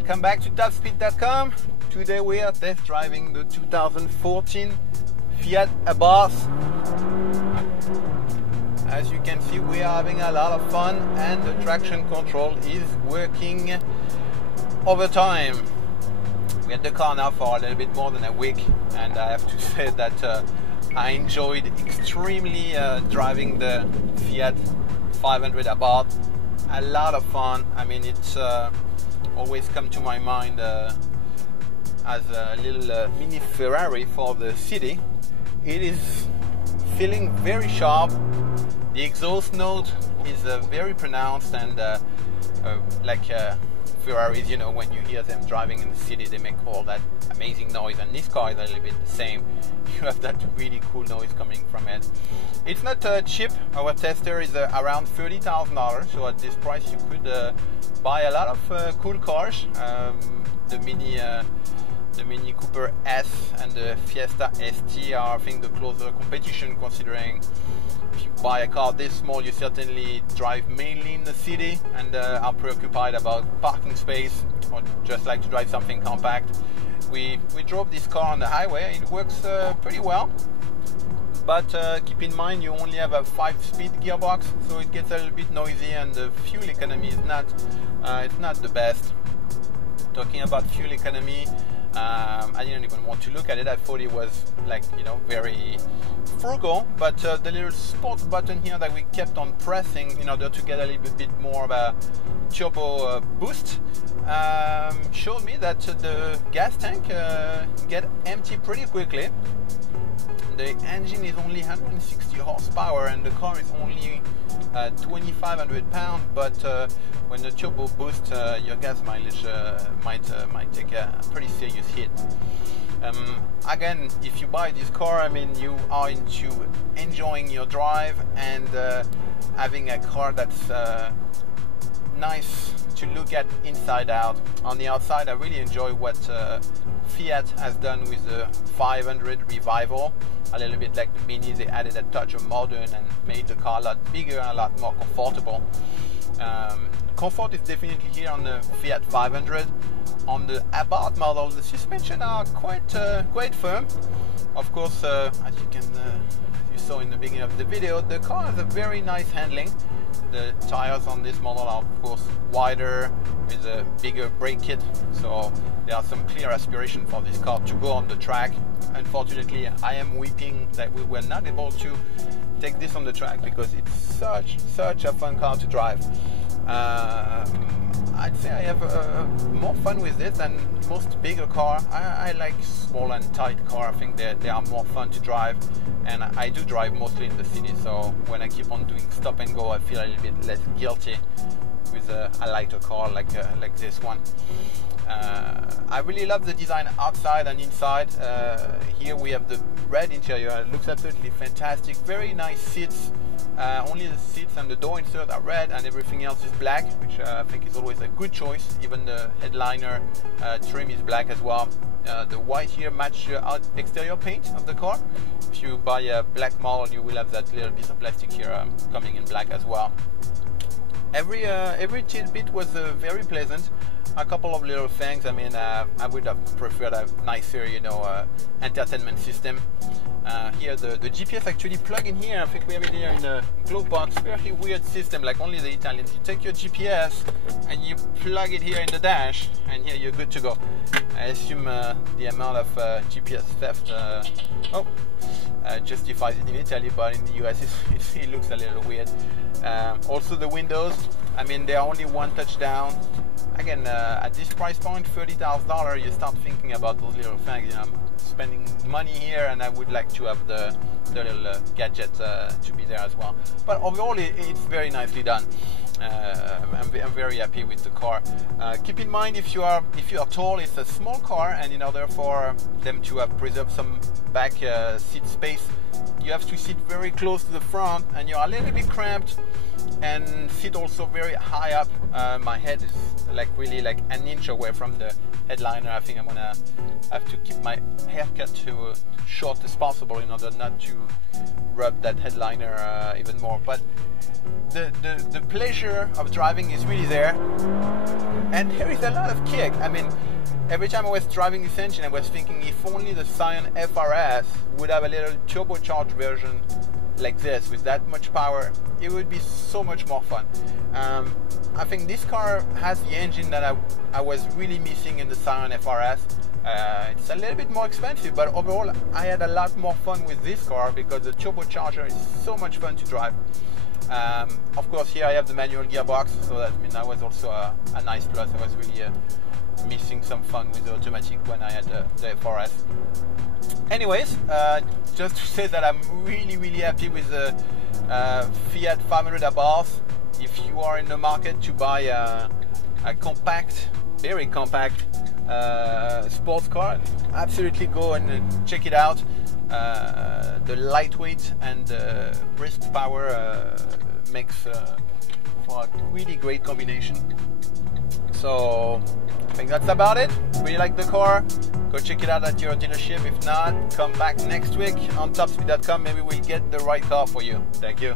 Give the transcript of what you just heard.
Welcome back to topspeed.com. Today we are test driving the 2014 Fiat Abarth. As you can see, we are having a lot of fun and the traction control is working overtime. We had the car now for a little bit more than a week, and I have to say that I enjoyed extremely driving the Fiat 500 Abarth. A lot of fun. I mean, it's always come to my mind as a little mini Ferrari for the city. It is feeling very sharp. The exhaust note is very pronounced, and like Ferraris, you know, when you hear them driving in the city, they make all that amazing noise, and this car is a little bit the same. You have that really cool noise coming from it. It's not cheap. Our tester is around $30,000, so at this price you could buy a lot of cool cars. The Mini Cooper S and the Fiesta ST are, I think, the closer competition, considering if you buy a car this small, you certainly drive mainly in the city and are preoccupied about parking space, or just like to drive something compact. We drove this car on the highway. It works pretty well, but keep in mind you only have a 5-speed gearbox, so it gets a little bit noisy, and the fuel economy is not it's not the best. Talking about fuel economy, I didn't even want to look at it. I thought it was, like, you know, very frugal, but the little sports button here that we kept on pressing in order to get a little bit more of a turbo boost showed me that the gas tank get empty pretty quickly. The engine is only 160 horsepower and the car is only 2,500 pounds, but when the turbo boost, your gas mileage might take a pretty serious hit. Again, if you buy this car, I mean, you are into enjoying your drive and having a car that's nice to look at inside out. On the outside, I really enjoy what Fiat has done with the 500 Revival. A little bit like the Mini, they added a touch of modern and made the car a lot bigger and a lot more comfortable. Comfort is definitely here on the Fiat 500. On the Abarth model, the suspension are quite firm. Of course, as you saw in the beginning of the video, the car has a very nice handling. The tires on this model are, of course, wider with a bigger brake kit, so there are some clear aspirations for this car to go on the track. Unfortunately, I am weeping that we were not able to take this on the track because it's such a fun car to drive. I'd say I have more fun with it than most bigger car. I like small and tight car. I think they are more fun to drive, and I do drive mostly in the city, so when I keep on doing stop and go, I feel a little bit less guilty with a lighter car like this one. I really love the design outside and inside. Here we have the red interior. It looks absolutely fantastic. Very nice seats. Only the seats and the door insert are red, and everything else is black, which I think is always a good choice. Even the headliner trim is black as well. The white here matches the exterior paint of the car. If you buy a black model, you will have that little piece of plastic here coming in black as well. Every tidbit was very pleasant. A couple of little things. I mean, I would have preferred a nicer, you know, entertainment system. Here the GPS actually plug in here. I think we have it here in the glove box. Very weird system, like only the Italians. You take your GPS and you plug it here in the dash, and here you're good to go. I assume the amount of GPS theft justifies it in Italy, but in the US it looks a little weird. Also the windows, I mean, they are only one touch down. Again, at this price point, $30,000, you start thinking about those little things. You know, I'm spending money here, and I would like to have the little gadget to be there as well. But overall, it's very nicely done. I'm very happy with the car. Keep in mind, if you are tall, it's a small car, and in order for them to have preserved some back seat space, you have to sit very close to the front, and you're a little bit cramped, and sit also very high up. My head is like really like an inch away from the headliner. I think I'm gonna have to keep my haircut to short as possible in order not to rub that headliner even more. But the pleasure of driving is really there, and there is a lot of kick. I mean, every time I was driving this engine, I was thinking if only the Scion FRS would have a little turbocharged version like this with that much power, it would be so much more fun. I think this car has the engine that I was really missing in the Scion FRS. It's a little bit more expensive, but overall I had a lot more fun with this car because the turbocharger is so much fun to drive. Of course, here I have the manual gearbox, so that that was also a nice plus. I was really missing some fun with the automatic when I had the FRS. Anyways, just to say that I'm really happy with the Fiat 500 Abarth. If you are in the market to buy a compact, very compact sports car, absolutely go and check it out. The lightweight and brisk power makes for a really great combination. So I think that's about it. Really like the car. Go check it out at your dealership. If not, come back next week on topspeed.com. Maybe we'll get the right car for you. Thank you.